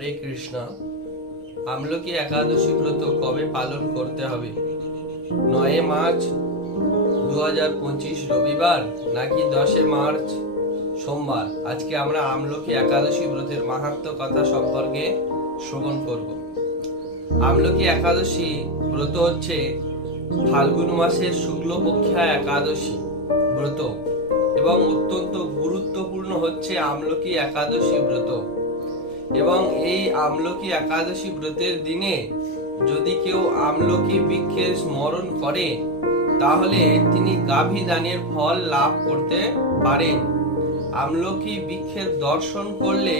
হরে কৃষ্ণ। আমলকি একাদশী ব্রত কবে পালন করতে হবে? নয় মার্চ দু হাজার পঁচিশ রবিবার নাকি দশে মার্চ সোমবার? আজকে আমরা আমলকি একাদশী ব্রতের মাহাত্ম কথা সম্পর্কে শ্রবণ করব। আমলকি একাদশী ব্রত হচ্ছে ফাল্গুন মাসের শুক্লপক্ষা একাদশী ব্রত এবং অত্যন্ত গুরুত্বপূর্ণ হচ্ছে আমলকি একাদশী ব্রত। এবং এই আমলকি একাদশী ব্রতের দিনে যদি কেউ আমলকি বৃক্ষের স্মরণ করে, তাহলে তিনি গাভী দানের ফল লাভ করতে পারেন। আমলকি বৃক্ষের দর্শন করলে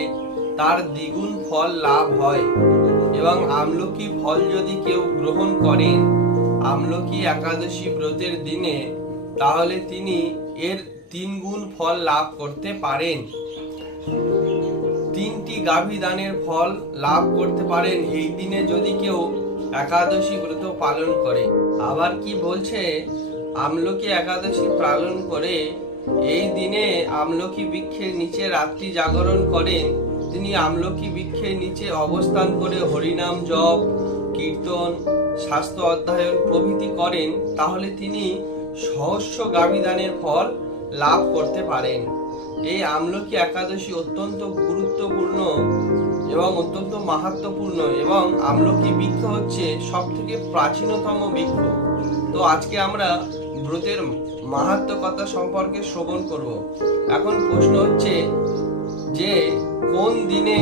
তার দ্বিগুণ ফল লাভ হয় এবং আমলকি ফল যদি কেউ গ্রহণ করেন আমলকি একাদশী ব্রতের দিনে, তাহলে তিনি এর তিন গুণ ফল লাভ করতে পারেন। গাভী দানের ফল লাভ করতে পারেন, এই দিনে যদি কেউ একাদশী ব্রত পালন করে। আবার কি বলছে? আমলকি একাদশী পালন করে, এই দিনে আমলকি বৃক্ষের নিচে রাত্রি জাগরণ করেন। তিনি আমলকি বৃক্ষের নিচে অবস্থান করে হরিনাম জপ, কীর্তন, স্বাস্থ্য অধ্যয়ন প্রভৃতি করেন, তাহলে তিনি সহস্র গাভী দানের ফল লাভ করতে পারেন। এই আমলকি একাদশী অত্যন্ত গুরুত্বপূর্ণ এবং অত্যন্ত মাহাত্মপূর্ণ এবং আমলকি বৃক্ষ হচ্ছে সব থেকে প্রাচীনতম বৃক্ষ। তো আজকে আমরা ব্রতের মাহাত্ম কথা সম্পর্কে শ্রবণ করব। এখন প্রশ্ন হচ্ছে যে কোন দিনে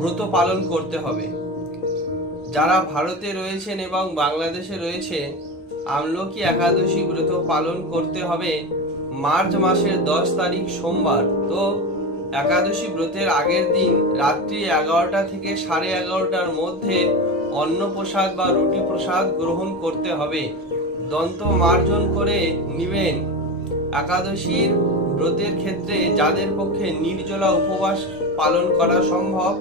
ব্রত পালন করতে হবে? যারা ভারতে রয়েছেন এবং বাংলাদেশে রয়েছেন আমলকি একাদশী ব্রত পালন করতে হবে মার্চ মাসের দশ তারিখ সোমবার। তো একাদশী ব্রতের আগের দিন রাত্রি এগারোটা থেকে সাড়ে এগারোটার মধ্যে অন্ন প্রসাদ বা রুটি প্রসাদ গ্রহণ করতে হবে। দন্ত মার্জন করে নিবেন। একাদশীর ব্রতের ক্ষেত্রে যাদের পক্ষে নির্জলা উপবাস পালন করা সম্ভব,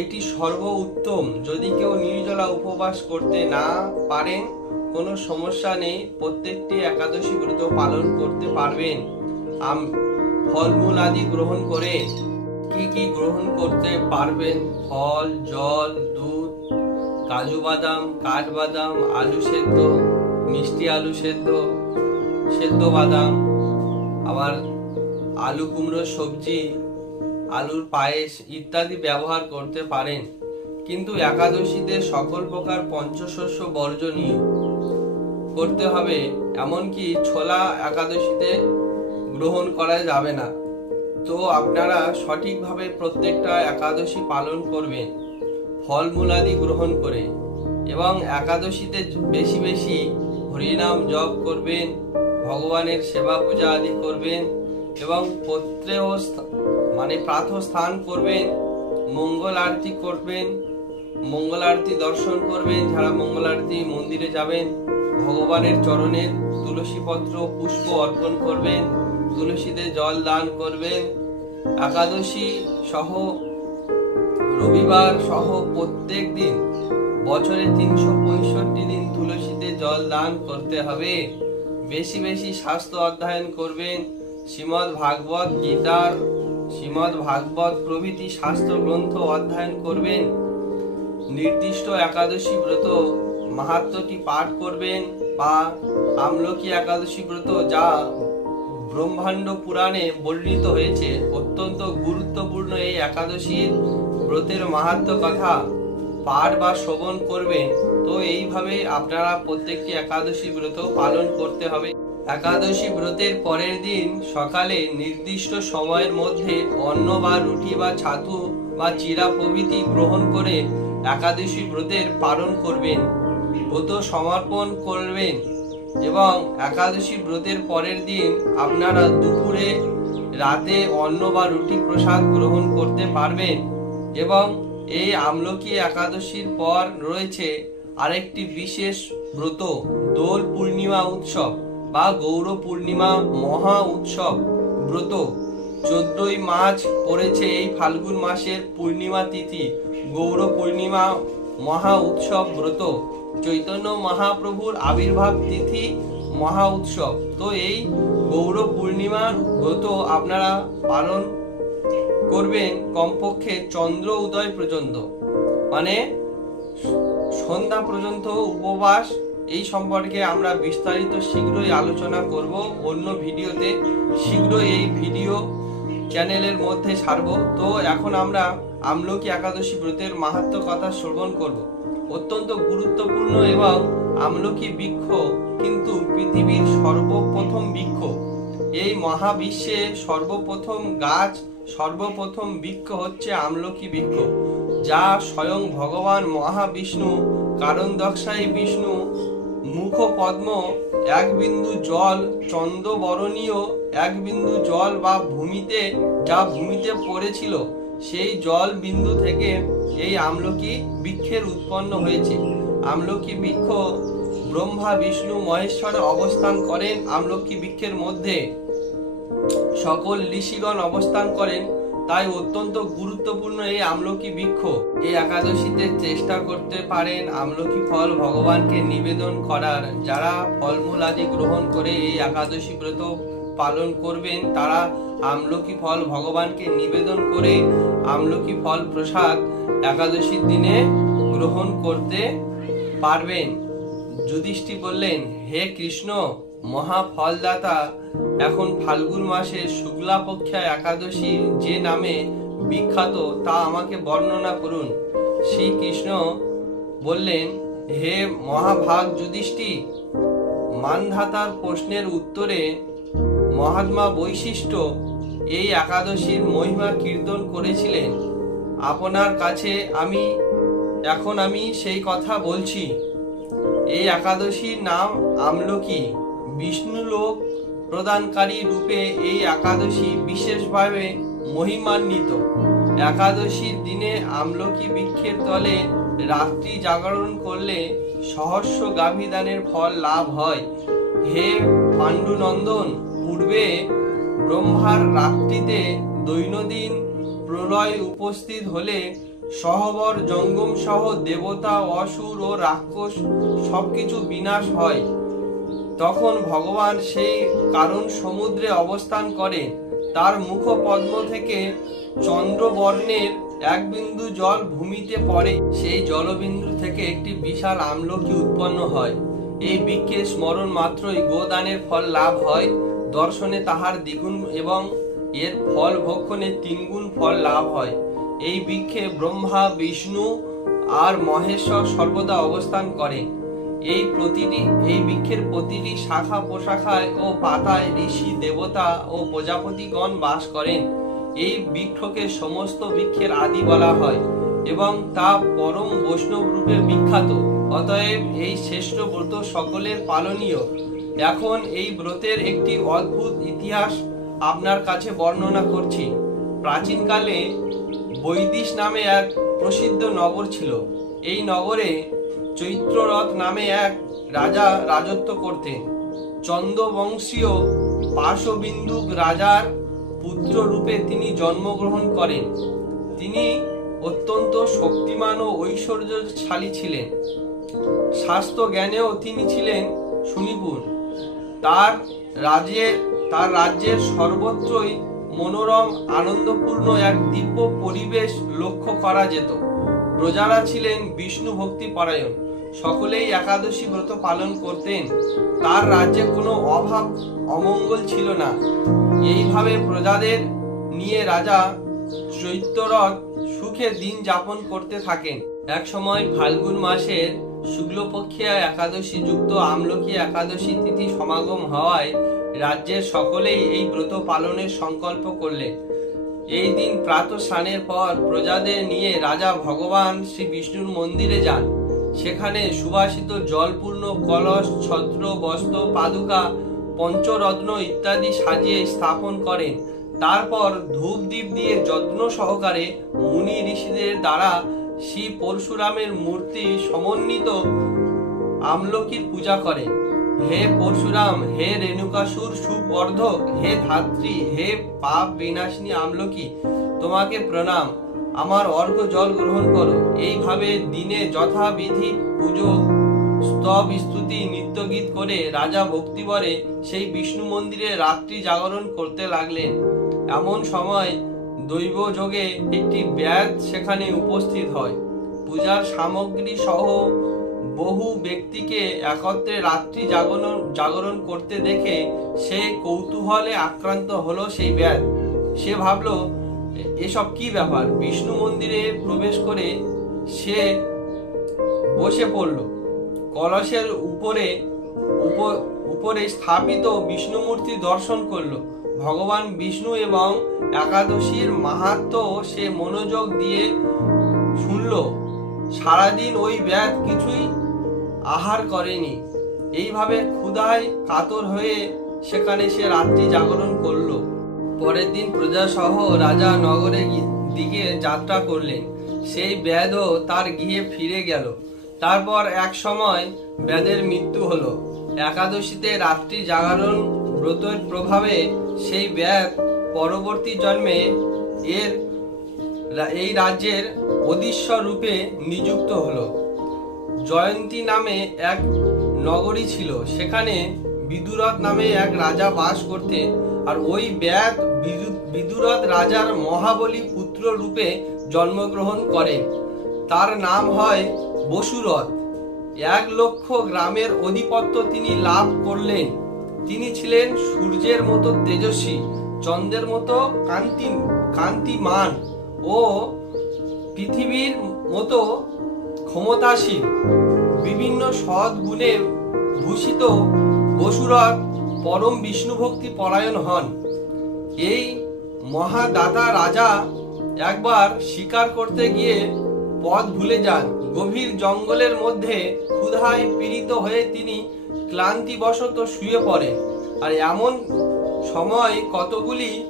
এটি সর্ব উত্তম যদি কেউ নির্জলা উপবাস করতে না পারেন কোনো সমস্যা নেই, প্রত্যেকটি একাদশী ব্রত পালন করতে পারবেন। আম, ফলমূল আদি গ্রহণ করে কি কি গ্রহণ করতে পারবেন? ফল, জল, দুধ, কাজু বাদাম, কাঠবাদাম, আলু সেদ্ধ, মিষ্টি আলু সেদ্ধ সেদ্ধ বাদাম, আবার আলু কুমড়ো সবজি, আলুর পায়েস ইত্যাদি ব্যবহার করতে পারেন। কিন্তু একাদশীতে সকল প্রকার পঞ্চশস্য বর্জনীয়। করতে হবে, এমনকি ছোলা একাদশীতে গ্রহণ করা যাবে না। তো আপনারা সঠিকভাবে প্রত্যেকটা একাদশী পালন করবেন, ফলমূলাদি গ্রহণ করে। এবং একাদশীতে বেশি বেশি হরিনাম জপ করবেন, ভগবানের সেবা পূজা আদি করবেন, এবং পত্রেও মানে প্রাত স্থান করবেন, মঙ্গল আরতি করবেন মঙ্গল আরতি দর্শন করবেন, যারা মঙ্গল আরতি মন্দিরে যাবেন ভগবানের চরণে তুলসী পত্র পুষ্প অর্পণ করবেন, তুলসীতে জল দান করবেন। একাদশী সহ রবিবার সহ প্রত্যেক দিন বছরে তিনশো পঁয়ষট্টি দিন তুলসীতে জল দান করতে হবে। বেশি বেশি স্বাস্থ্য অধ্যয়ন করবেন। শ্রীমৎ ভাগবত গীতার শ্রীমৎ ভাগবত প্রভৃতি শাস্ত্র গ্রন্থ অধ্যয়ন করবেন। নির্দিষ্ট একাদশী ব্রত মাহাত্মটি পাঠ করবেন বা আমলকি একাদশী ব্রত যা ব্রহ্মাণ্ড পুরাণে বর্ণিত হয়েছে, অত্যন্ত গুরুত্বপূর্ণ এই একাদশীর ব্রতের মাহাত্ম কথা পাঠ বা শ্রবণ করবেন। তো এইভাবে আপনারা প্রত্যেকটি একাদশী ব্রত পালন করতে হবে। একাদশী ব্রতের পরের দিন সকালে নির্দিষ্ট সময়ের মধ্যে অন্ন বা রুটি বা ছাতু বা চিরা প্রভৃতি গ্রহণ করে একাদশী ব্রতের পালন করবেন। ব্রত সমর্পণ করবেন এবং একাদশী ব্রতের পরের দিন আপনারা দুপুরে, রাতে অন্ন বা রুটি প্রসাদ গ্রহণ করতে পারবেন এবং এই আমলকি একাদশীর পর রয়েছে আরেকটি বিশেষ ব্রত, দোল পূর্ণিমা উৎসব বা গৌর পূর্ণিমা মহা উৎসব ব্রত। চোদ্দই মার্চ পড়েছে এই ফাল্গুন মাসের পূর্ণিমা তিথি, গৌর পূর্ণিমা মহা উৎসব ব্রত। চৈতন্য মহাপ্রভুর আবির্ভাব তিথি মহা উৎসব। তো এই গৌর পূর্ণিমার ব্রত আপনারা পালন করবেন কমপক্ষে চন্দ্র উদয় পর্যন্ত। মানে সন্ধ্যা পর্যন্ত উপবাস, এই সম্পর্কে আমরা বিস্তারিত শীঘ্রই আলোচনা করব। অন্য ভিডিওতে শীঘ্রই এই ভিডিও চ্যানেলের মধ্যে ছাড়ব। তো এখন আমরা আমলকি একাদশী ব্রতের মাহাত্ম কথা শ্রবণ করব। অত্যন্ত গুরুত্বপূর্ণ এবং আমলকি বৃক্ষ, কিন্তু পৃথিবীর সর্বপ্রথম বৃক্ষ। এই মহাবিশ্বে সর্বপ্রথম গাছ, সর্বপ্রথম বৃক্ষ হচ্ছে আমলকি বৃক্ষ, যা স্বয়ং ভগবান মহাবিষ্ণু, কারণ দক্ষাই বিষ্ণু মুখ পদ্ম এক বিন্দু জল, চন্দ্রবরণীয় এক বিন্দু জল বা ভূমিতে, যা ভূমিতে পড়েছিল। সেই জল বিন্দু থেকে এই আমলকি বৃক্ষের উৎপন্ন হয়েছে। আমলকি বৃক্ষ ব্রহ্মা, বিষ্ণু, মহেশ্বর অবস্থান করেন আমলকি বৃক্ষের মধ্যে। সকল ঋষিগণ অবস্থান করেন, তাই অত্যন্ত গুরুত্বপূর্ণ এই আমলকি বৃক্ষ। এই একাদশীতে চেষ্টা করতে পারেন আমলকি ফল ভগবানকে নিবেদন করার, যারা ফলমূল আদি গ্রহণ করে এই একাদশী ব্রত পালন করবেন, তারা আমলকি ফল ভগবানকে নিবেদন করে আমলকি ফল প্রসাদ একাদশীর দিনে গ্রহণ করতে পারবেন। যুধিষ্ঠি বললেন, হে কৃষ্ণ মহা ফলদাতা এখন ফাল্গুন মাসে শুক্লা পক্ষা একাদশী যে নামে বিখ্যাত, তা আমাকে বর্ণনা করুন। শ্রীকৃষ্ণ বললেন, হে মহাভাগ যুধিষ্ঠি, মানধাতার প্রশ্নের উত্তরে মহাত্মা বৈশিষ্ট্য এই একাদশীর মহিমা কীর্তন করেছিলেন। আপনার কাছে আমি, এখন আমি সেই কথা বলছি। এই একাদশীর নাম আমলকি। বিষ্ণু লোক প্রদানকারী রূপে এই একাদশী বিশেষভাবে মহিমান্বিত। একাদশীর দিনে আমলকি বৃক্ষের তলে রাত্রি জাগরণ করলে সহস্র গাভীদানের ফল লাভ হয়। হে পাণ্ডুনন্দন পূর্বে ব্রহ্মার রাত্রিতে দৈনন্দিন প্রলয় উপস্থিত হলে সহবর জঙ্গম সহ দেবতা, অসুর ও রাক্ষস সবকিছু বিনাশ হয়। তখন ভগবান সেই কারণ সমুদ্রে অবস্থান করে। তার মুখ পদ্ম থেকে চন্দ্রবর্ণের এক বিন্দু জল ভূমিতে পড়ে। সেই জলবিন্দু থেকে একটি বিশাল আমলকি উৎপন্ন হয়। এই বৃক্ষে স্মরণ মাত্রই গোদানের ফল লাভ হয়। দর্শনে তাহার দ্বিগুণ এবং এর ফল ভক্ষণে তিনগুণ ফল লাভ হয়। এই বৃক্ষে ব্রহ্মা, বিষ্ণু আর মহেশ্বর সর্বদা অবস্থান করে। এই প্রতিটি, এই বৃক্ষের প্রতিটি শাখা প্রশাখায় ও পাতায় ঋষি, দেবতা ও প্রজাপতিগণ বাস করেন। এই বৃক্ষকে সমস্ত বৃক্ষের আদি বলা হয় এবং তা পরম বৈষ্ণব রূপে বিখ্যাত। অতএব এই শ্রেষ্ঠ ব্রত সকলের পালনীয়। এখন এই ব্রতের একটি অদ্ভুত ইতিহাস আপনার কাছে বর্ণনা করছি। প্রাচীনকালে বৈদিশ নামে এক প্রসিদ্ধ নগর ছিল। এই নগরে চৈত্ররথ নামে এক রাজা রাজত্ব করতেন। চন্দ্রবংশীয় পাশবিন্দু রাজার পুত্র রূপে তিনি জন্মগ্রহণ করেন। তিনি অত্যন্ত শক্তিমান ও ঐশ্বর্যশালী ছিলেন। স্বাস্থ্য জ্ঞানেও তিনি ছিলেন সুনিপুণ। তার রাজ্যে তার রাজ্যের সর্বত্রই মনোরম, আনন্দপূর্ণ এক দিব্য পরিবেশ লক্ষ্য করা যেত। প্রজারা ছিলেন বিষ্ণু ভক্তি পরায়ণ। সকলেই একাদশী ব্রত পালন করতেন। তার রাজ্যে কোনো অভাব, অমঙ্গল ছিল না। এইভাবে প্রজাদের নিয়ে রাজা চৈত্যরথ সুখে দিন যাপন করতে থাকেন। এক সময় ফাল্গুন মাসের শুক্লপক্ষিয়া একাদশী যুক্ত আমলকি একাদশী তিথি সমাগম হওয়ায় রাজ্যের সকলেই এই ব্রত পালনের সংকল্প করলেন। এই দিন প্রাত স্নানের পর প্রজাদের নিয়ে রাজা ভগবান শ্রী বিষ্ণুর মন্দিরে যান। সেখানে সুবাসিত জলপূর্ণ, কলস, ছত্র, বস্ত্র, পাদুকা, পঞ্চরত্ন ইত্যাদি সাজিয়ে স্থাপন করেন। তারপর ধূপ দ্বীপ দিয়ে যত্ন সহকারে মুনি ঋষিদের দ্বারা শ্রী পরশুরামের মূর্তি সমন্বিত আমলকির পূজা করেন হে পরশুরাম, হে রেণুকাসুর সুবর্ধক হে ধাত্রী, হে পাপ বিনাশিনী আমলকি, তোমাকে প্রণাম। আমার অর্ঘ্য জল গ্রহণ করো। এইভাবে দিনে যথাবিধি পুজো, স্তব স্তুতি নৃত্য গীত করে রাজা ভক্তিবরে সেই বিষ্ণু মন্দিরে রাত্রি জাগরণ করতে লাগলেন। এমন সময় দৈব যোগে একটি ব্যাধ সেখানে উপস্থিত হয়। পূজার সামগ্রী সহ বহু ব্যক্তিকে একত্রে রাত্রি জাগরণ জাগরণ করতে দেখে সে কৌতূহলে আক্রান্ত হলো সেই ব্যাধ। সে ভাবলো "এ- এসব কি ব্যাপার? বিষ্ণু মন্দিরে প্রবেশ করে সে বসে পড়ল। কলসের উপরে, উপ- উপরে স্থাপিত বিষ্ণু মূর্তি দর্শন করল। ভগবান বিষ্ণু এবং একাদশীর মাহাত্ম সে মনোযোগ দিয়ে শুনল। সারাদিন ওই ব্যাধ কিছুই আহার করেনি। এইভাবে ক্ষুধায় কাতর হয়ে সেখানে সে রাত্রি জাগরণ করল। পরের দিন প্রজাসহ রাজা নগরে দিকে যাত্রা করলেন। সেই ব্যাধও তার গৃহে ফিরে গেল। তারপর এক সময় ব্যাধের মৃত্যু হলো। একাদশীতে রাত্রি জাগরণ ব্রতের প্রভাবে সেই ব্যাগ পরবর্তী জন্মে এর এই রাজ্যের অধীশ্বর রূপে নিযুক্ত হলো। জয়ন্তী নামে এক নগরী ছিল। সেখানে বিদুরথ নামে এক রাজা বাস করতে আর ওই ব্যাগ বিদু- বিদুরথ রাজার মহাবলী পুত্র রূপে জন্মগ্রহণ করেন। তার নাম হয় বসুরথ। এক লক্ষ গ্রামের অধিপত্য তিনি লাভ করলেন। তিনি ছিলেন সূর্যের মতো তেজস্বী, চন্দ্রের মতো কান্তি, কান্তিমান ও পৃথিবীর মতো ক্ষমতাশীল। বিভিন্ন সৎ গুণে ভূষিত বসুরথ পরম বিষ্ণু ভক্তি পরায়ণ হন। এই মহাদাতা রাজা একবার শিকার করতে গিয়ে পথ ভুলে যান। গভীর জঙ্গলের মধ্যে ক্ষুধায় পীড়িত হয়ে তিনি ক্লান্তিবশত শুয়ে পড়েন। আর এমন সময় কতগুলি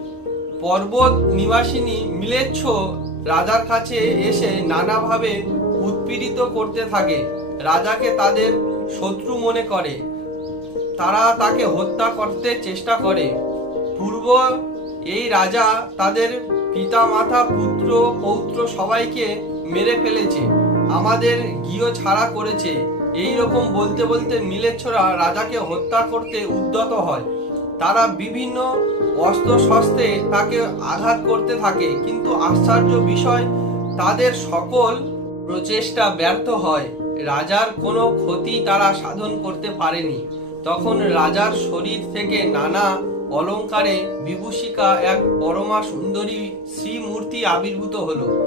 পর্বত নিবাসিনী মিলেচ্ছ রাজার কাছে এসে নানাভাবে উৎপীড়িত করতে থাকে। রাজাকে তাদের শত্রু মনে করে। তারা তাকে হত্যা করতে চেষ্টা করে। পূর্ব এই রাজা তাদের পিতা মাতা পুত্র, পৌত্র সবাইকে মেরে ফেলেছে। আমাদের গৃহ ছাড়া করেছে। এই রকম বলতে বলতে মিলেচ্ছরা রাজাকে হত্যা করতে উদ্যত হয়। তারা বিভিন্ন অস্ত্র শস্ত্রে তাকে আঘাত করতে থাকে। কিন্তু আশ্চর্য বিষয়, তাদের সকল প্রচেষ্টা ব্যর্থ হয়। রাজার কোনো ক্ষতি তারা সাধন করতে পারেনি। তখন রাজার শরীর থেকে নানা অলংকারে বিভূষিকা এক পরমা সুন্দরী শ্রীমূর্তি আবির্ভূত হলো।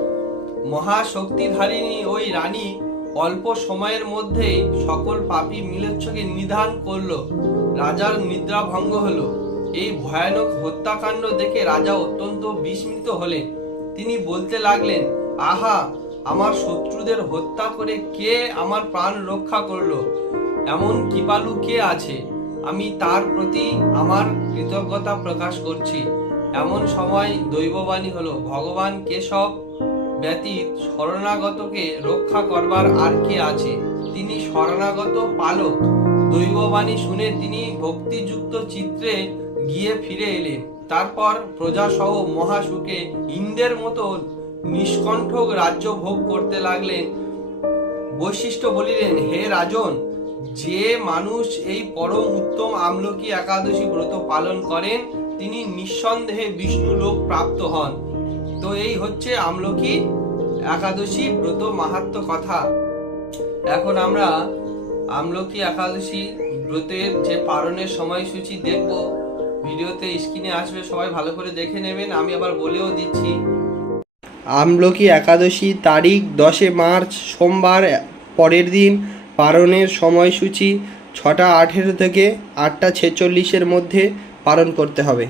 মহাশক্তিধারিণী ওই রানী অল্প সময়ের মধ্যেই সকল পাপী মিলেচ্ছকে নিধান করল। রাজার নিদ্রা ভঙ্গ হলো। এই ভয়ানক হত্যাকাণ্ড দেখে রাজা অত্যন্ত বিস্মিত হলেন। তিনি বলতে লাগলেন, আহা, আমার শত্রুদের হত্যা করে কে আমার প্রাণ রক্ষা করল? এমন কৃপালু কে আছে? আমি তার প্রতি আমার কৃতজ্ঞতা প্রকাশ করছি। এমন সময় দৈববাণী হলো, ভগবান কেশব ব্যতীত শরণাগতকে রক্ষা করবার আর কে আছে? তিনি শরণাগত পালক। দৈববাণী শুনে তিনি ভক্তিযুক্ত চিত্রে গিয়ে ফিরে এলেন। তারপর প্রজাসহ মহাসুখে ইন্দ্রের মতো নিষ্কণ্ঠক রাজ্য ভোগ করতে লাগলেন। বৈশিষ্ট্য বলিলেন, হে রাজন, যে মানুষ এই পরম উত্তম আমলকি একাদশী ব্রত পালন করেন, তিনি নিঃসন্দেহে বিষ্ণু লোক প্রাপ্ত হন। তো এই হচ্ছে আমলকি একাদশী ব্রত মাহাত্ম কথা। এখন আমরা আমলকি একাদশী ব্রতের যে পালনের সময়সূচি দেখব। ভিডিওতে স্ক্রিনে আসবে, সবাই ভালো করে দেখে নেবেন। আমি আবার বলেও দিচ্ছি। আমলকি একাদশী তারিখ দশে মার্চ, সোমবার পরের দিন পালনের সময়সূচি ছটা আঠেরো থেকে আটটা ছেচল্লিশের মধ্যে পালন করতে হবে।